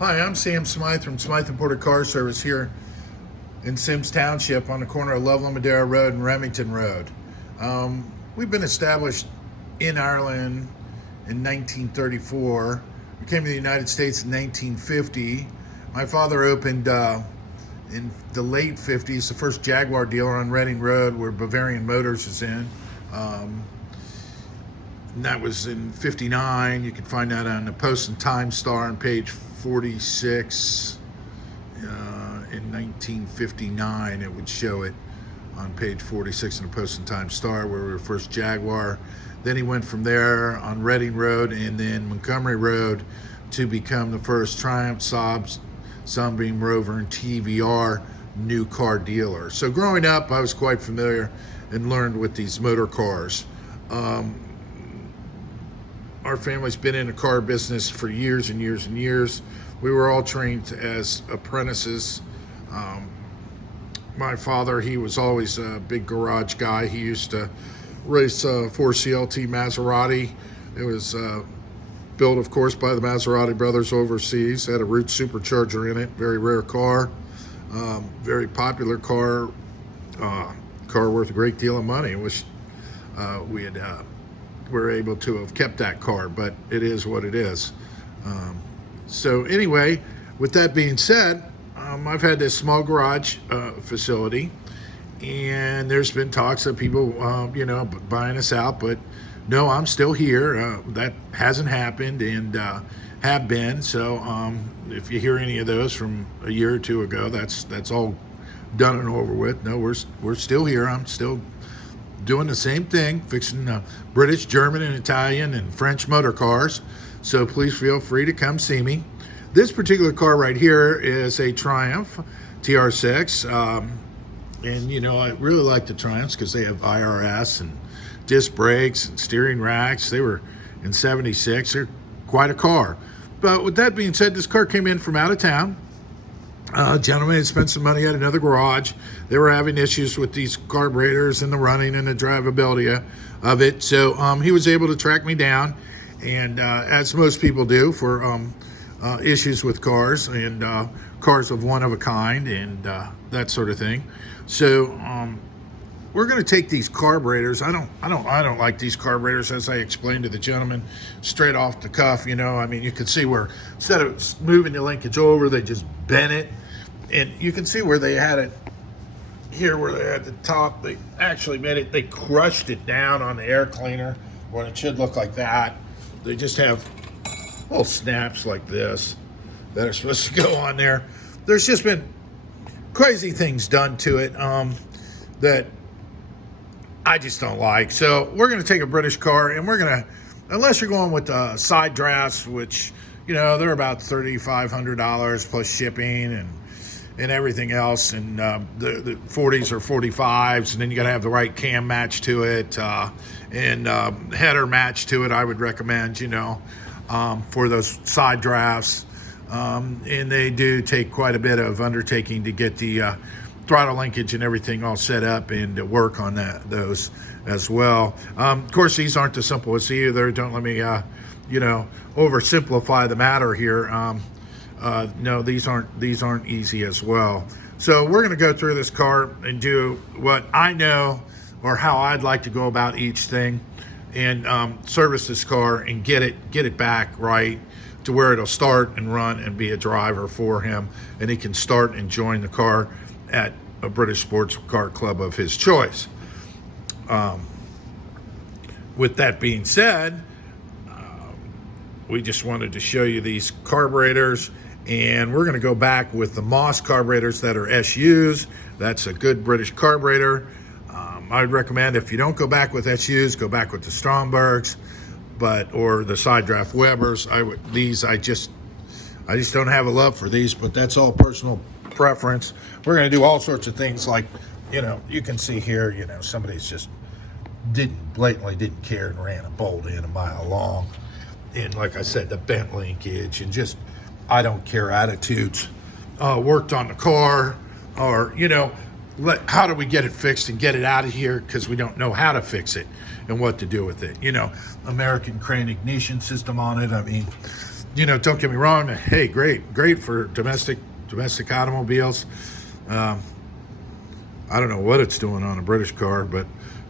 Hi, I'm Sam Smyth from Smyth Imported Car Service here in Sims Township on the corner of Loveland Madera Road and Remington Road. We've been established in Ireland in 1934. We came to the United States in 1950. My father opened in the late 50s the first Jaguar dealer on Reading Road where Bavarian Motors is in. And that was in 59. You can find that on the Post and Time Star on page 46. In 1959, it would show it on page 46 in the Post and Time Star, where we were first Jaguar. Then he went from there on Reading Road and then Montgomery Road to become the first Triumph, Saab, Sunbeam, Rover, and TVR new car dealer. So growing up, I was quite familiar and learned with these motor cars. Our family's been in the car business for years and years and years. We were all trained as apprentices. My father, he was always a big garage guy. He used to race 4CLT Maserati. It was built, of course, by the Maserati brothers overseas. Had a Root supercharger in it. Very rare car. Very popular car. Car worth a great deal of money. I wish we had were able to have kept that car, but it is what it is. So anyway, with that being said, I've had this small garage facility, and there's been talks of people, buying us out, but no, I'm still here. That hasn't happened, and have been. So if you hear any of those from a year or two ago, that's all done and over with. No, we're still here. I'm still doing the same thing, fixing British, German, and Italian and French motor cars. So please feel free to come see me. This particular car right here is a Triumph TR6. And I really like the Triumphs because they have IRS and disc brakes and steering racks. They were in 76. They're quite a car. But with that being said, this car came in from out of town. Gentleman had spent some money at another garage. They were having issues with these carburetors and the running and the drivability of it. So he was able to track me down, and as most people do for issues with cars and cars of one of a kind and that sort of thing. So we're going to take these carburetors. I don't like these carburetors, as I explained to the gentleman, straight off the cuff. You can see where instead of moving the linkage over, they just bent it. And you can see where they had it here, where they had the top. They actually made it, they crushed it down on the air cleaner when it should look like that. They just have little snaps like this that are supposed to go on there. There's just been crazy things done to it that I just don't like. So we're going to take a British car, and we're going to, unless you're going with side drafts, which, they're about $3,500 plus shipping and everything else, and the 40s or 45s, and then you got to have the right cam match to it, and header match to it, I would recommend, for those side drafts. And they do take quite a bit of undertaking to get the throttle linkage and everything all set up and to work on those as well. Of course, these aren't the simplest either. Don't let me, oversimplify the matter here. No, these aren't easy as well. So we're going to go through this car and do what I know or how I'd like to go about each thing, and service this car and get it back right to where it'll start and run and be a driver for him, and he can start and join the car at a British sports car club of his choice. With that being said, we just wanted to show you these carburetors, and we're going to go back with the Moss carburetors that are SUs. That's a good British carburetor. I would recommend, if you don't go back with SUs, go back with the Strombergs, or the side draft Webers. I just don't have a love for these, but that's all personal preference. We're going to do all sorts of things, like, you can see here, somebody's just blatantly didn't care and ran a bolt in a mile long. And like I said, the bent linkage and just I don't care attitudes worked on the car, or how do we get it fixed and get it out of here, because we don't know how to fix it and what to do with it. American crane ignition system on it. I mean, don't get me wrong. Hey, great for domestic automobiles. I don't know what it's doing on a British car, but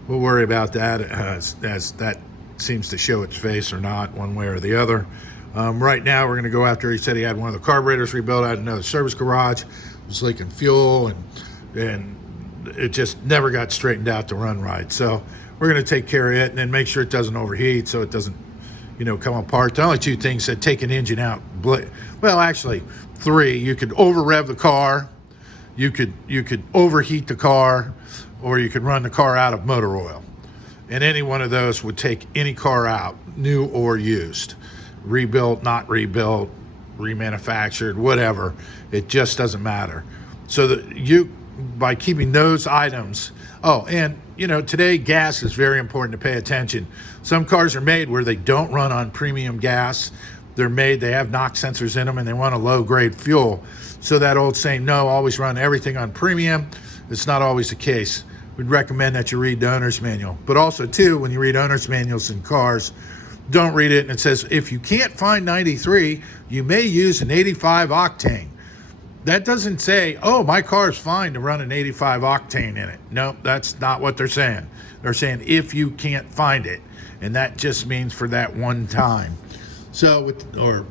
we'll worry about that as that seems to show its face or not, one way or the other. Right now, we're going to go after. He said he had one of the carburetors rebuilt at another service garage. It was leaking fuel, and it just never got straightened out to run right. So we're going to take care of it and then make sure it doesn't overheat, so it doesn't, come apart. The only two things that take an engine out, well, actually three. You could over rev the car, you could overheat the car, or you could run the car out of motor oil. And any one of those would take any car out, new or used, rebuilt, not rebuilt, remanufactured, whatever. It just doesn't matter. So that by keeping those items. Oh, and today gas is very important to pay attention. Some cars are made where they don't run on premium gas. They have NOx sensors in them, and they want a low grade fuel. So that old saying, no, always run everything on premium, it's not always the case. We'd recommend that you read the owner's manual. But also too, when you read owner's manuals in cars, don't read it and it says, if you can't find 93, you may use an 85 octane. That doesn't say, oh, my car's fine to run an 85 octane in it. No, that's not what they're saying. They're saying if you can't find it. And that just means for that one time. So, or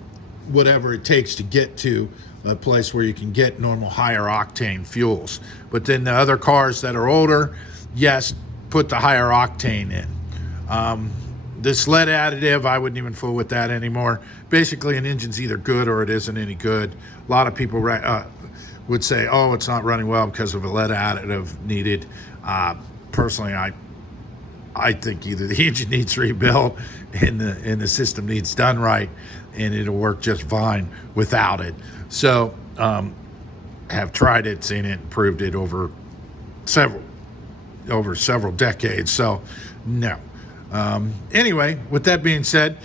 whatever it takes to get to a place where you can get normal higher octane fuels. But then the other cars that are older, yes, put the higher octane in. This lead additive, I wouldn't even fool with that anymore. Basically, an engine's either good or it isn't any good. A lot of people would say, oh, it's not running well because of a lead additive needed. Personally, I think either the engine needs rebuilt and the system needs done right, and it'll work just fine without it. So, have tried it, seen it, proved it over several decades. So, no. Anyway, with that being said,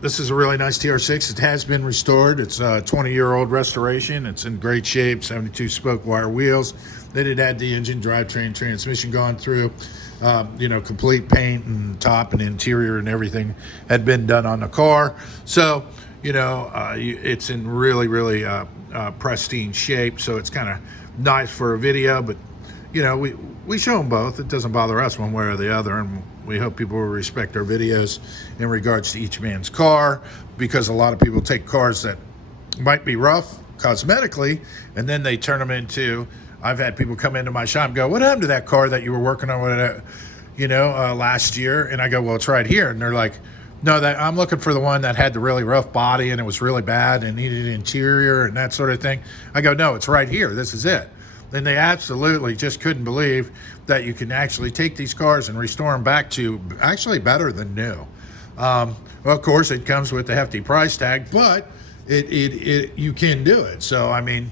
this is a really nice TR6. It has been restored. It's a 20-year-old restoration. It's in great shape, 72 spoke wire wheels. They did add the engine, drivetrain, transmission gone through. Complete paint and top and interior and everything had been done on the car. So, it's in really, really pristine shape. So it's kind of nice for a video, but we show them both. It doesn't bother us one way or the other, and we hope people will respect our videos in regards to each man's car, because a lot of people take cars that might be rough cosmetically, and then they turn them into, I've had people come into my shop and go, what happened to that car that you were working on last year? And I go, well, it's right here. And they're like, no, I'm looking for the one that had the really rough body and it was really bad and needed interior and that sort of thing. I go, no, it's right here. This is it. Then they absolutely just couldn't believe that you can actually take these cars and restore them back to actually better than new. Well, of course, it comes with a hefty price tag, but you can do it. So, I mean,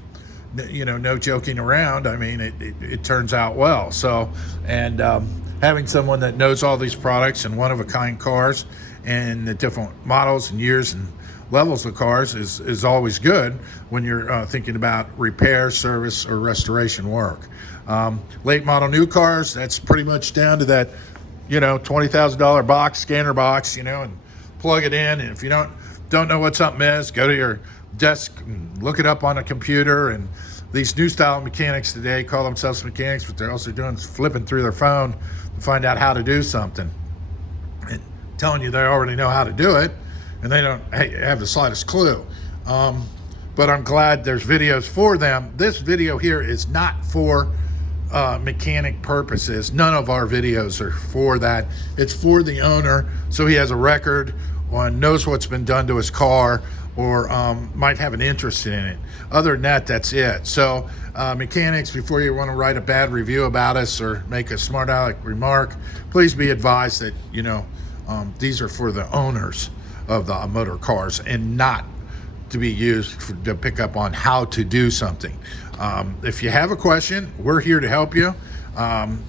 no joking around. I mean, it turns out well. So, and having someone that knows all these products and one-of-a-kind cars and the different models and years and levels of cars is always good when you're thinking about repair, service, or restoration work. Late model new cars, that's pretty much down to that, $20,000 scanner box, and plug it in. And if you don't know what something is, go to your desk and look it up on a computer. And these new style mechanics today call themselves mechanics, but they're also doing is flipping through their phone to find out how to do something and telling you they already know how to do it, and they don't have the slightest clue. But I'm glad there's videos for them. This video here is not for mechanic purposes. None of our videos are for that. It's for the owner, so he has a record on, knows what's been done to his car, or might have an interest in it. Other than that, that's it. So mechanics, before you want to write a bad review about us or make a smart aleck remark, please be advised that these are for the owners of the motor cars and not to be used to pick up on how to do something. If you have a question, we're here to help you.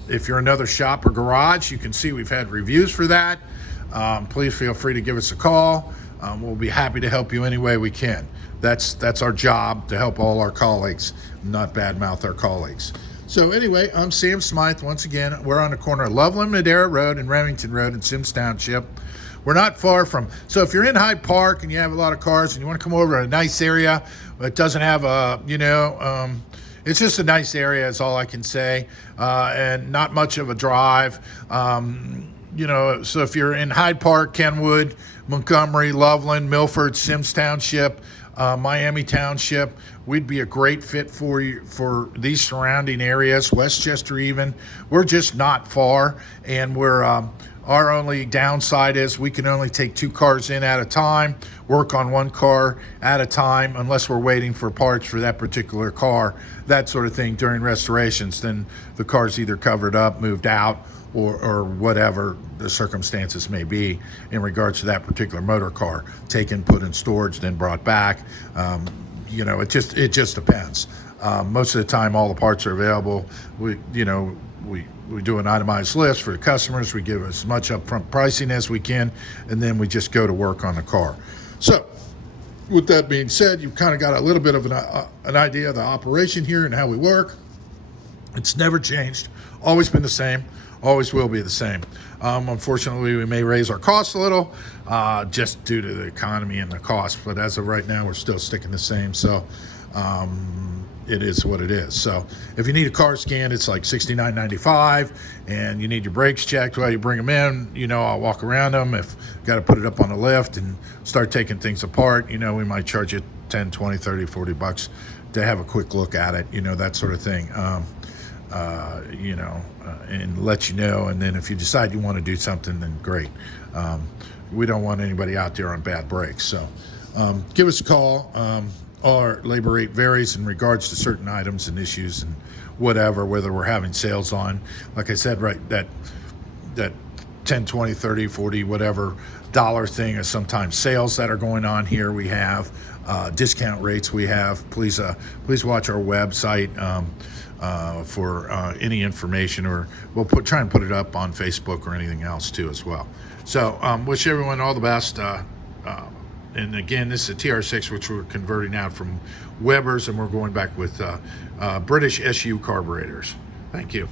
If you're another shop or garage, you can see we've had reviews for that. Please feel free to give us a call. We'll be happy to help you any way we can. That's our job, to help all our colleagues, not badmouth our colleagues. So anyway, I'm Sam Smyth. Once again, we're on the corner of Loveland Madera Road and Remington Road in Sims Township. we're not far from, so if you're in Hyde Park and you have a lot of cars and you want to come over to a nice area that doesn't have a, it's just a nice area is all I can say, and not much of a drive. So if you're in Hyde Park, Kenwood, Montgomery, Loveland, Milford, Sims Township, Miami Township, we'd be a great fit for you for these surrounding areas, Westchester even. We're just not far, and we're our only downside is we can only take 2 cars in at a time, work on 1 car at a time, unless we're waiting for parts for that particular car, that sort of thing during restorations. Then the car's either covered up, moved out, or whatever the circumstances may be in regards to that particular motor car, taken, put in storage, then brought back. It just depends. Most of the time, all the parts are available. We do an itemized list for the customers. We give as much upfront pricing as we can, and then we just go to work on the car. So, with that being said, you've kind of got a little bit of an idea of the operation here and how we work. It's never changed. Always been the same. Always will be the same. Unfortunately, we may raise our costs a little just due to the economy and the cost, but as of right now, we're still sticking the same. So it is what it is. So if you need a car scanned, it's like $69.95, and you need your brakes checked while you bring them in. I'll walk around them. If got to put it up on the lift and start taking things apart, we might charge you 10, 20, 30, 40 bucks to have a quick look at it, that sort of thing. And let you know. And then if you decide you want to do something, then great. We don't want anybody out there on bad brakes. So give us a call. Our labor rate varies in regards to certain items and issues and whatever, whether we're having sales on, like I said, right, that 10, 20, 30, 40, whatever dollar thing is sometimes sales that are going on here. We have discount rates we have. Please watch our website for any information, or we'll try and put it up on Facebook or anything else too as well. So wish everyone all the best. And again, this is a TR6, which we're converting out from Weber's, and we're going back with British SU carburetors. Thank you.